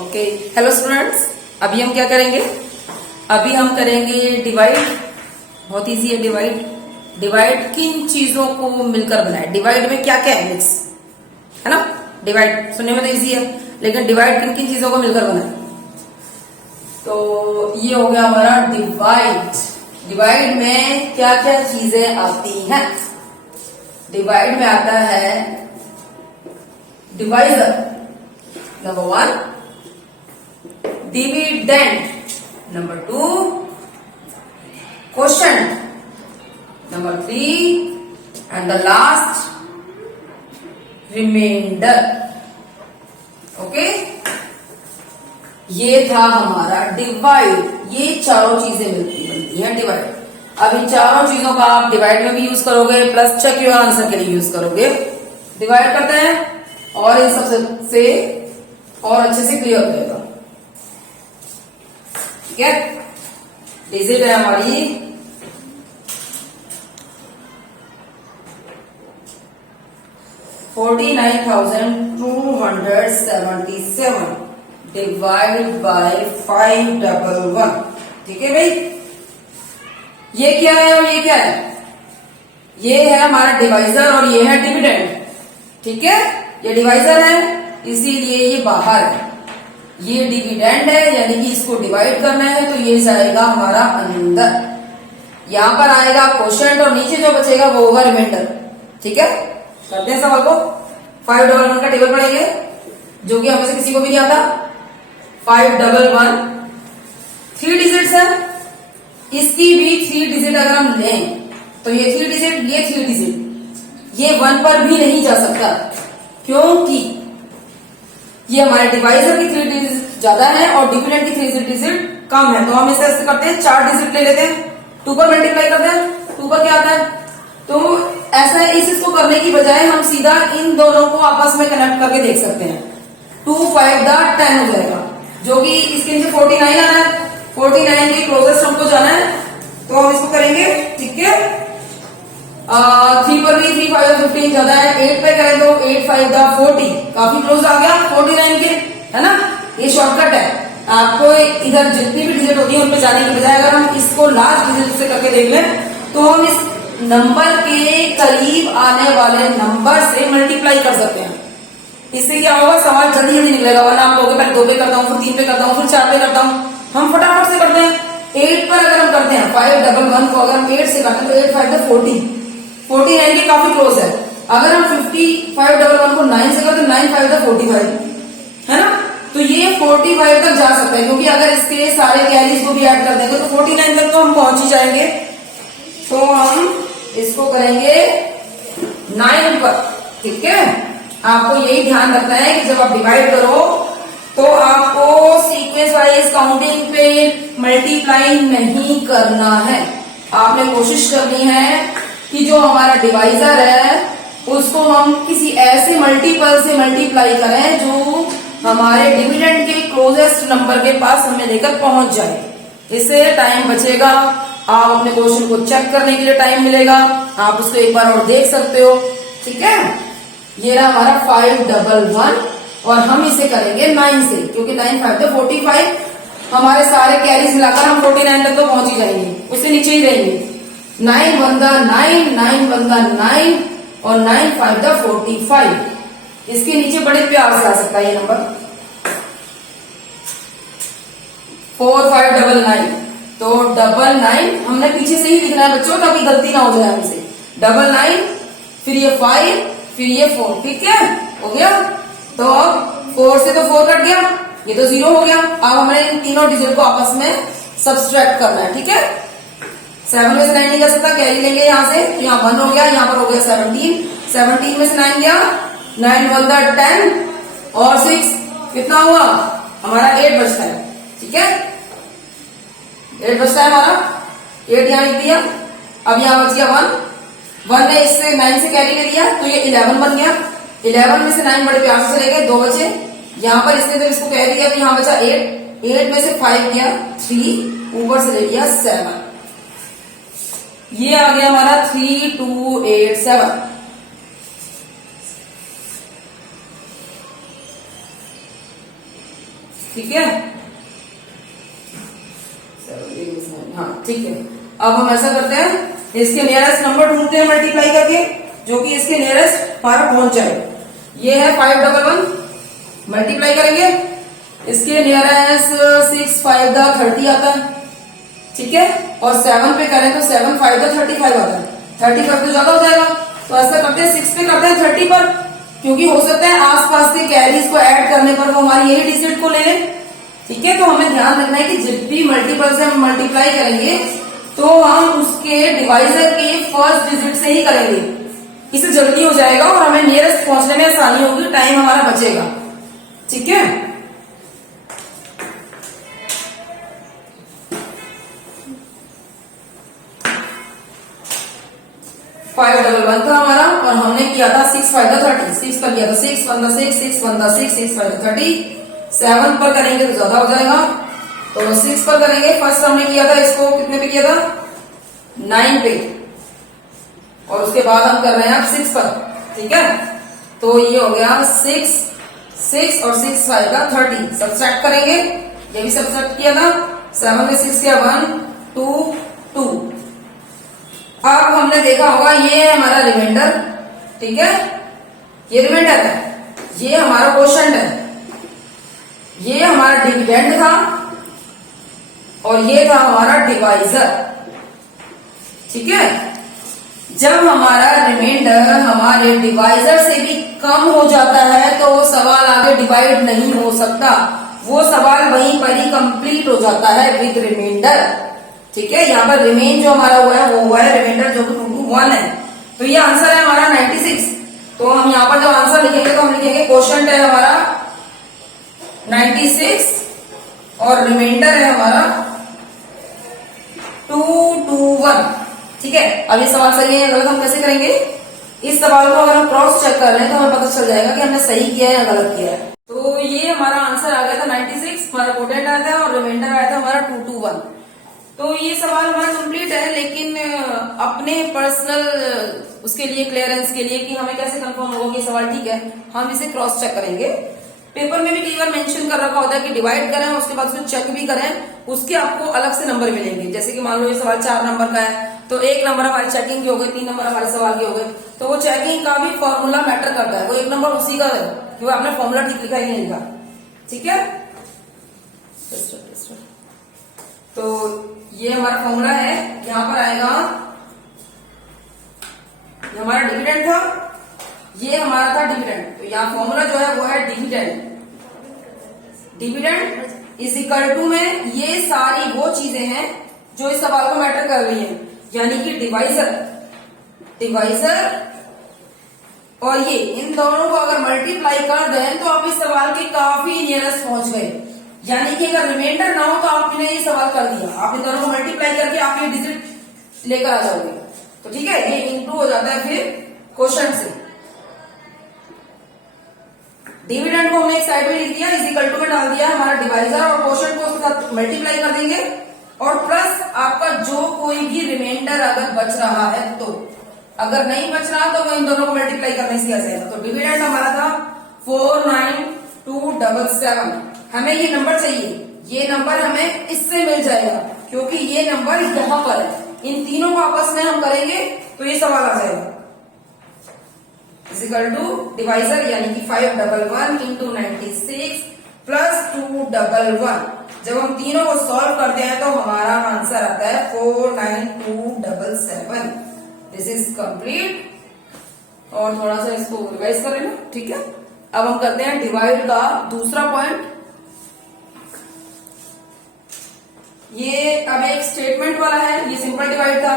Okay, hello students. अभी हम क्या करेंगे? अभी हम करेंगे डिवाइड। बहुत इजी है डिवाइड। डिवाइड किन चीजों को मिलकर बनाए? डिवाइड में क्या क्या है मिक्स, है ना? डिवाइड सुनने में तो इजी है, लेकिन डिवाइड किन किन चीजों को मिलकर बनाए? तो ये हो गया हमारा डिवाइड। डिवाइड में क्या क्या चीजें आती हैं? डिवाइड में आता है divisor, number 1, dividend, number 2, quotient, number 3 and the last remainder. Okay, ये था हमारा डिवाइड। ये चारों चीजें बनती हैं डिवाइड। अब इन चारों चीजों का आप डिवाइड में भी यूज करोगे, प्लस चेक योर आंसर के लिए यूज करोगे। डिवाइड करते हैं और इन सब से और अच्छे से क्लियर हो जाएगा। ठीक है, डिजिट है हमारी 49,277 डिवाइड बाय 511। ठीक है भाई, ये क्या है और ये क्या है? ये है हमारा डिवाइजर और ये है डिविडेंड। ठीक है, ये डिवाइजर है इसीलिए ये बाहर है। ये डिविडेंड है यानी कि इसको डिवाइड करना है तो ये जाएगा हमारा अंदर। यहां पर आएगा क्वोशंट और नीचे जो बचेगा वो होगा रिमाइंडर। ठीक है, करते हैं सवाल को। 511 का टेबल पढ़ेंगे जो कि हमें से किसी को भी नहीं आता। 511 3 डिजिट्स है, इसकी भी 3 डिजिट अगर हम लें तो ये 3 डिजिट, ये 3 डिजिट, ये 1 पर भी नहीं जा सकता क्योंकि ये हमारे डिवाइजर की 3 डिजिट ज्यादा है और डिविडेंड की 3 डिजिट कम है। तो हम इसे ऐसे करते हैं, 4 डिजिट ले लेते हैं, 2 पर मल्टीप्लाई करते हैं। 2 पर क्या आता है? तो ऐसा है, इसको करने की बजाय हम सीधा इन दोनों को आपस में कनेक्ट करके देख सकते हैं। 2 5 10 हो जाएगा, जो कि इसके नीचे 49 आना है। 49 के क्लोजेस्ट हमको जाना है तो हम इसको करेंगे। ठीक है, 3 पर भी 3 5 15 ज्यादा है। 8 पे करें तो 8 5 40, काफी क्लोज आ गया 49 के, है ना? ये शॉर्टकट है। आपको इधर जितनी भी डिजिट होती है उन पे जाने के बजाय अगर हम इसको लास्ट डिजिट से करके देख लें तो हम इस नंबर के करीब आने वाले नंबर से मल्टीप्लाई कर सकते हैं। इससे क्या होगा, सवाल जल्दी जल्दी निकलेगा। वरना आप लोगे पहले 2 पे करता हूँ, फिर 3 पे करता हूँ, फिर 4 पे करता हूँ। हम फटाफट से करते हैं। 8 पर अगर हम करते हैं 511 को अगर हम 8 से करते हैं तो 8 5 40, 49 के काफी क्लोज है। अगर हम 5511 को 9 से करते हैं 9 5 45, है ना? तो ये 45 तक जा सकता है क्योंकि अगर इसके सारे कैरीज को भी ऐड कर देंगे तो 49 तक तो हम पहुंच ही जाएंगे। तो हम इसको करेंगे 9 पर। ठीक है, आपको यही ध्यान रखना है कि जब आप डिवाइड करो तो आपको सीक्वेंस वाइज काउंटिंग पे मल्टीप्लाई नहीं करना है। आपने कोशिश करनी है कि जो हमारा डिवाइजर है उसको हम किसी ऐसे मल्टीपल से मल्टीप्लाई करें जो हमारे डिविडेंड के क्लोजेस्ट नंबर के पास हमें लेकर पहुंच जाए। इससे टाइम बचेगा, आप अपने क्वेश्चन को चेक करने के लिए टाइम मिलेगा, आप उसको एक बार और देख सकते हो। ठीक है, ये रहा हमारा 511 और हम इसे करेंगे 9 से क्योंकि 9 5 45, हमारे सारे कैरीज मिलाकर हम 49 तक तो पहुंच ही जाएंगे, उससे नीचे ही रहेंगे। 9 1 9, 9 1 9 और 9 5 45। इसके नीचे बड़े प्यार से आ सकता है ये नंबर 4599। तो 99 हमने पीछे से ही लिखना है बच्चों ताकि गलती ना हो जाए हमसे। 99 फिर ये 5 फिर ये 4। ठीक है, हो गया। तो अब 4 से तो 4 कट गया, ये तो 0 हो गया। अब हमें इन तीनों डिजिट को आपस में सब्सट्रैक्ट करना है। ठीक है, 7 में से 9 नहीं जा सकता, कैरी लेंगे यहाँ से, तो यहाँ 1 हो गया, यहाँ पर हो गया 17। 17 में से 9 गया, 9 1 10 और 6 कितना हुआ हमारा 8 बचता है। ठीक है, 8 बचता है हमारा, 8 यहाँ लिख दिया। अब यहाँ बच गया 1 ने इससे 9 से कैरी ले लिया तो ये 11 बन गया। 11 में से 9 बड़े प्यार से चले गए, 2 बचे। यहाँ पर इसने तो इसको कैरी लिया तो यहाँ बचा 8। 8 में से 5 गया 3, ऊपर से ले लिया 7। ये आ गया हमारा 3287। ठीक है, हाँ ठीक है। अब हम ऐसा करते हैं, इसके नियरेस्ट नंबर ढूंढते हैं मल्टीप्लाई करके, जो कि इसके नियरेस्ट हमारा पहुंच जाए। ये है 511, मल्टीप्लाई करेंगे, इसके नियरेस्ट 6 5 30 आता है, ठीक है। और 7 पे करें तो 7 5 35 आता है, 35 तो ज्यादा हो जाएगा, तो ऐसा करते हैं 6 पे करते हैं 30 पर, क्योंकि हो सकता है आसपास के कैरीज को ऐड करने पर वो हमारी यही डिजिट को ले लें, ठीक है। तो हमें ध्यान रखना है कि जब भी मल्टीपल से हम मल्टीप्लाई करेंगे तो हम उसके डिवाइजर के फर्स्ट डिजिट से ही करेंगे, इससे जल्दी हो जाएगा और हमें नियरेस्ट पहुंचने में आसानी होगी, टाइम हमारा बचेगा, ठीक है। 511 था हमारा, और हमने किया था 6 5 30, 6 पर किया था 6 1 6 6 1 6 6 5 30, 7 पर करेंगे तो ज्यादा हो जाएगा, तो 6 पर करेंगे। फर्स्ट हमने किया था इसको कितने पे किया था, 9 पे, और उसके बाद हम कर रहे हैं अब 6 पर, ठीक है। तो ये हो गया 6 6 और 6 5 30, सब्ट्रैक्ट करेंगे, ये भी सब्ट्रैक्ट किया था, 7 में 6 किया 1 2 2। अब हमने देखा होगा ये है हमारा रिमाइंडर, ठीक है, ये रिमाइंडर है, ये हमारा क्वोशंट है, ये हमारा डिविडेंड था, और ये था हमारा डिवाइजर, ठीक है। जब हमारा रिमाइंडर हमारे डिवाइजर से भी कम हो जाता है तो वो सवाल आगे डिवाइड नहीं हो सकता, वो सवाल वहीं पर ही कंप्लीट हो जाता है विद रिमाइंडर, ठीक है। यहाँ पर रिमेन जो हमारा हुआ है वो हुआ है रिमाइंडर, जो कि 221 है, तो ये आंसर है हमारा 96। तो हम यहाँ पर जब आंसर लिखेंगे तो हम लिखेंगे क्वोशंट है हमारा 96 और रिमाइंडर है हमारा 221, ठीक है। अब ये सवाल सही है या गलत हम कैसे करेंगे, इस सवाल को अगर हम क्रॉस चेक कर रहे हैं तो हमें पता चल जाएगा कि हमने सही किया है या गलत किया है। तो ये हमारा आंसर आ गया था 96, हमारा क्वोशंट आया था, और रिमाइंडर आया था हमारा 221। तो ये सवाल हमारा कंप्लीट है, लेकिन अपने पर्सनल उसके लिए क्लियरेंस के लिए कि हमें कैसे कंफर्म होगा कि सवाल ठीक है, हम इसे क्रॉस चेक करेंगे। पेपर में भी कई बार मेंशन कर रखा होता है कि डिवाइड करें, उसके बाद उसे चेक भी करें, उसके आपको अलग से नंबर मिलेंगे। जैसे कि मान लो ये सवाल 4 नंबर का है, तो 1 नंबर हमारी चेकिंग के हो गए, 3 नंबर हमारे सवाल के हो गए, तो वो चेकिंग का भी फॉर्मूला मैटर करता है, वो 1 नंबर उसी का है कि वो आपने फॉर्मूला ठीक लिखा ही नहीं लिखा, ठीक है। तो ये हमारा फॉर्मूला है, यहां पर आएगा, ये हमारा डिविडेंड था, ये हमारा था डिविडेंड, तो यहाँ फॉर्मूला जो है वो है dividend, dividend is equal to में ये सारी वो चीजें हैं जो इस सवाल को मैटर कर रही हैं, यानी कि डिवाइजर, डिवाइजर और ये इन दोनों को अगर मल्टीप्लाई कर दें तो आप इस सवाल के काफी नियरेस्ट पहुंच गए। यानी कि अगर रिमाइंडर ना हो तो आपने ये सवाल कर दिया, आप इन दोनों को मल्टीप्लाई करके आप ये डिजिट लेकर आ जाओगे, तो ठीक है, ये इंटू हो जाता है फिर क्वोशंट से। डिविडेंड को हमने एक साइड में लिख दिया, इज इक्वल टू में डाल दिया हमारा डिवाइजर, और क्वोशंट को उसके साथ मल्टीप्लाई कर देंगे, और प्लस आपका जो कोई भी रिमाइंडर अगर बच रहा है, तो अगर नहीं बच रहा तो वो इन दोनों को मल्टीप्लाई करने से आ जाएगा। तो डिविडेंड हमारा था 49277, हमें ये नंबर चाहिए, ये नंबर हमें इससे मिल जाएगा क्योंकि ये नंबर यहां पर है, इन तीनों को आपस में हम करेंगे तो ये सवाल आ जाएगा, इक्वल टू डिवाइजर यानी कि 511 इंटू 96 प्लस 211। जब हम तीनों को सॉल्व करते हैं तो हमारा आंसर आता है 49277। This is complete. और थोड़ा सा इसको रिवाइज कर लेना, ठीक है। अब हम करते हैं डिवाइड का दूसरा पॉइंट। ये अब एक स्टेटमेंट वाला है, ये सिंपल डिवाइड था,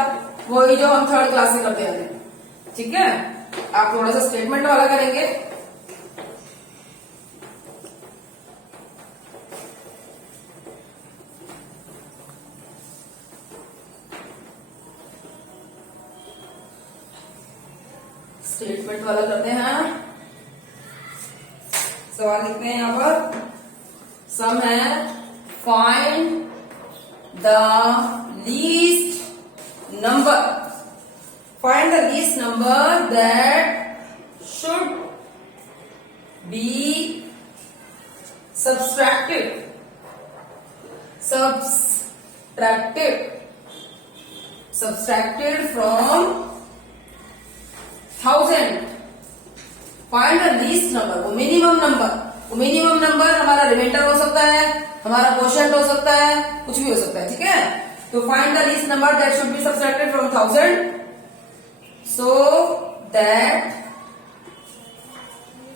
वही जो हम थर्ड क्लास में करते हैं, ठीक है। आप थोड़ा सा स्टेटमेंट वाला करेंगे। स्टेटमेंट वाला करते हैं, सवाल लिखते हैं यहां पर। सम है find the least number, find the least number that should be subtracted subtracted from 1000. Find the least number, वो मिनिमम नंबर। वो मिनिमम नंबर हमारा रिमाइंडर हो सकता है, हमारा क्वोशिएंट हो सकता है, कुछ भी हो सकता है, ठीक है। तो find the least number that should be subtracted from 1000 so that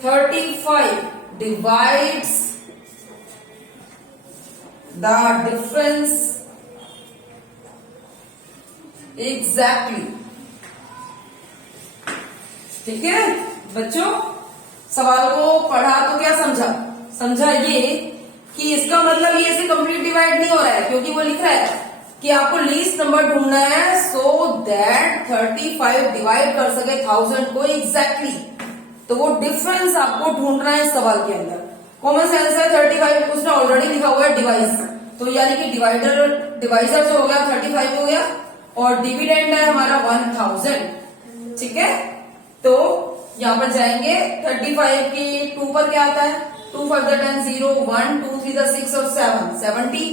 35 divides the difference exactly। ठीक है बच्चों, सवाल को पढ़ा तो क्या समझा? समझा ये कि इसका मतलब ये ऐसे कंप्लीट डिवाइड नहीं हो रहा है, क्योंकि वो लिख रहा है कि आपको लीस्ट नंबर ढूंढना है सो दैट 35 डिवाइड कर सके 1000 को एग्जैक्टली। तो वो डिफरेंस आपको ढूंढना है इस सवाल के अंदर। कॉमन सेंस है, 35 उसने ऑलरेडी लिखा हुआ है डिवाइस, तो यानी कि डिवाइजर जो हो गया 35 हो गया, और डिविडेंड है हमारा 1000, ठीक है। तो यहाँ पर जाएंगे 35 के 2 पर क्या आता है, 2 5 10 0 1 2 3 6 और 7 70।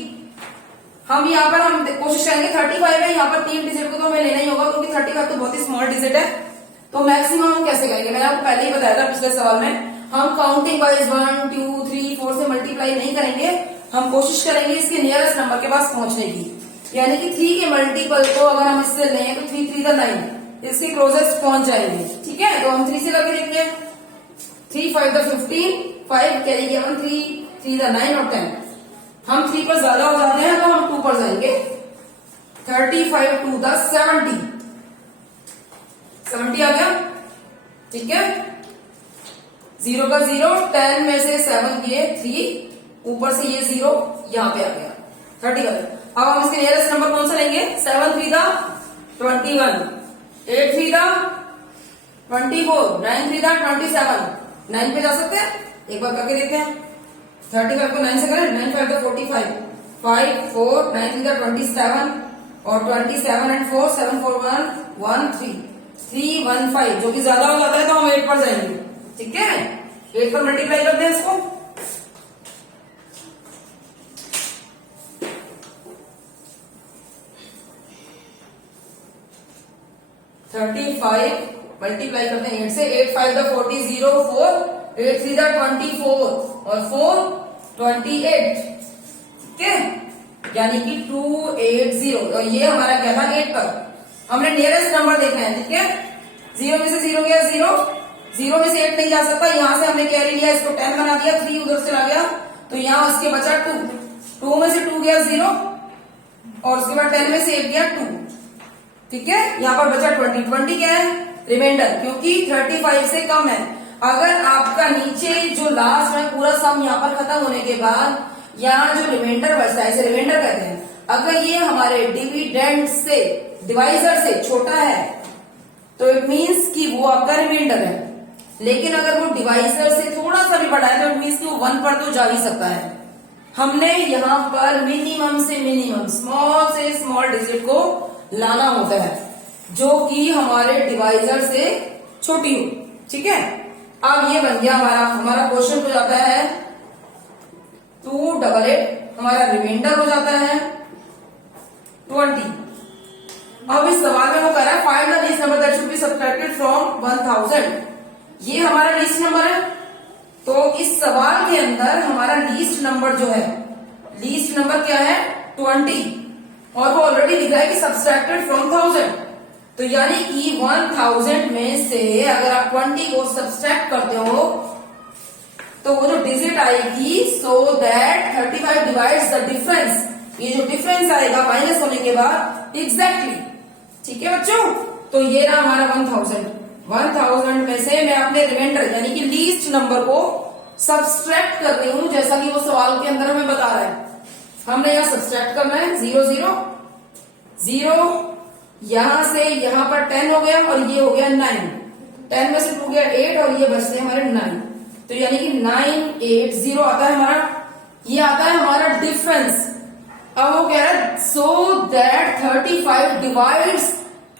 हम यहाँ पर हम कोशिश करेंगे 35 है, यहाँ पर 3 डिजिट को तो हमें लेना ही होगा, क्योंकि 35 तो बहुत ही स्मॉल डिजिट है। तो मैक्सिमम हम कैसे करेंगे, मैंने आपको पहले ही बताया था पिछले सवाल में, हम काउंटिंग वाइज 1 2 3 4 से मल्टीप्लाई नहीं करेंगे, हम कोशिश करेंगे इसके नियरेस्ट नंबर के पास पहुंचने की। यानी कि 3 के मल्टीपल को अगर हम इससे लें तो 3 3 9, इसके क्लोजेस्ट पहुंच जाएंगे, ठीक है। तो हम 3 से करके देखेंगे, 3 5 15 5 कैरी किया 1 3 3 9 और 10। हम 3 पर ज्यादा हो जाते हैं तो हम 2 पर जाएंगे, 35 2 70 70 आ गया, ठीक है। 0 का 0, 10 में से 7 किए 3, ऊपर से ये 0 यहाँ पे आ गया 35। अब हम इसके नियरेस्ट नंबर कौन सा लेंगे, 7 3 21, 8 3 24, 9 3 27। 9 पे जा सकते हैं, एक बार करके देखते हैं। 35 को 9 से करें, 9 5 45, 5 4 9 3 27 और 27 एंड 4 7 4 1 1 3 3 1 5, जो कि ज्यादा हो जाता है तो हम 8 पर जाएंगे, ठीक है। 8 पर मल्टीप्लाई करते हैं इसको, मल्टीप्लाई करते हैं 8 से, 8 5 40 0 4 8 3 24 और 4 28, ठीक है। यानी कि 280, और ये हमारा क्या था 8 पर। हमने नियरेस्ट नंबर देखना है, ठीक है। 0 में से 0 गया 0, 0 में से 8 नहीं जा सकता, यहां से हमने कैरी लिया, इसको 10 बना दिया, 3 उधर चला गया, तो यहां उसके बचा 2, 2 में से 2 गया 0, और उसके बाद 10 में से 8 गया 2, ठीक है। यहाँ पर बचा 20 क्या है, रिमाइंडर, क्योंकि 35 से कम है। अगर आपका नीचे जो लास्ट में पूरा सम यहाँ पर खत्म होने के बाद यहाँ जो रिमाइंडर बचता है, इसे रिमाइंडर कहते हैं, अगर ये हमारे डिविडेंड से, डिवाइजर से छोटा है तो इट मीन्स कि वो आपका रिमाइंडर है। लेकिन अगर वो डिवाइजर से थोड़ा सा भी बड़ा है तो इट मीन्स कि वो 1 पर तो जा ही सकता है। हमने यहाँ पर मिनिमम से मिनिमम, स्मॉल से स्मॉल डिजिट को लाना होता है, जो कि हमारे डिवाइजर से छोटी हो, ठीक है। अब ये बन गया हमारा क्वेश्चन हो जाता है 288, हमारा रिमाइंडर हो जाता है 20। अब इस सवाल में वो कह रहा है find the least number that should be subtracted from 1000। ये हमारा लीस्ट नंबर है, तो इस सवाल के अंदर हमारा लीस्ट नंबर जो है, लीस्ट नंबर क्या है 20, और वो ऑलरेडी लिखा है कि सब्ट्रैक्टेड फ्रॉम 1000। तो यानी कि 1000 में से अगर आप 20 को सब्ट्रैक्ट करते हो तो वो जो डिजिट आएगी, so that 35 divides the difference, ये जो डिफरेंस आएगा माइनस होने के बाद एग्जैक्टली, ठीक है बच्चों। तो ये रहा हमारा 1000 में से मैं अपने रिमाइंडर यानी कि लीस्ट नंबर को सब्ट्रैक्ट कर रही हूं, जैसा कि वो सवाल के अंदर हमें बता रहा है। हमने यहाँ सब्ट्रैक्ट करना है 0 0 0, यहां से यहां पर 10 हो गया और ये हो गया 9, 10 में से 2 गया 8 और ये बचते हमारे 9, तो यानी कि 980 आता है हमारा, ये आता है हमारा डिफरेंस। अब वो कह रहा है सो दैट 35 डिवाइड्स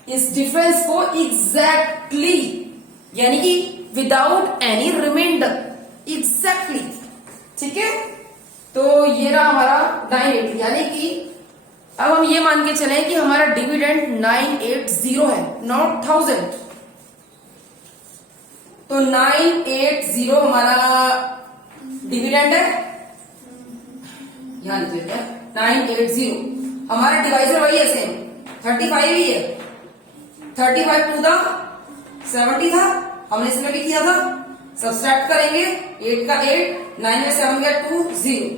इस डिफरेंस को एग्जैक्टली, यानी कि विदाउट एनी रिमाइंडर, एग्जैक्टली, ठीक है। तो ये रहा हमारा 980, यानी कि अब हम ये मान के चलें कि हमारा डिविडेंड 980 है, नॉट 1000। तो 980 हमारा डिविडेंड है, यहां लिख लेते हैं 980। हमारा डिवाइजर वही है, सेम 35 ही है। 35 टू द 70 था, हमने इसमें भी किया था। सब्सट्रैक्ट करेंगे 8 का 8, 9 में 7 गया 2 0।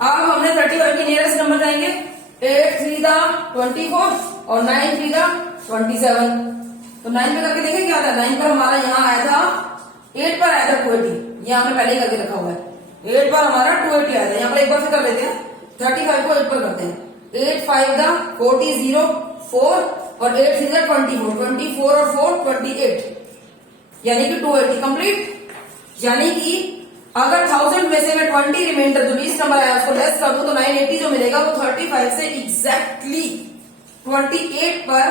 अब हमने 35 की नियरेस्ट नंबर जाएंगे, 8 3 दा 24 और 9 3 दा 27। तो 9 पे करके देखें क्या था। 9 पर हमारा यहाँ आया था, 8 पर आया था 280, ये हमने पहले ही करके रखा हुआ है। 8 पर हमारा 280 आया था, यहाँ पर एक बार से कर लेते हैं। 35 को 8 पर करते हैं। 8 5 दा 40 0 4 और 8 3 दा 24, 24 और 4 28, यानी कि 280 कंप्लीट। यानी कि अगर 1000 में से मैं 20 रिमाइंडर जो 20 नंबर आया उसको लेस कर दूं तो 980 जो मिलेगा वो 35 से एग्जैक्टली 28 पर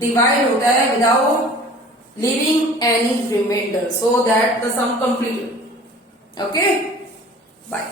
डिवाइड होता है without leaving any remainder, so that the sum complete. Okay, bye.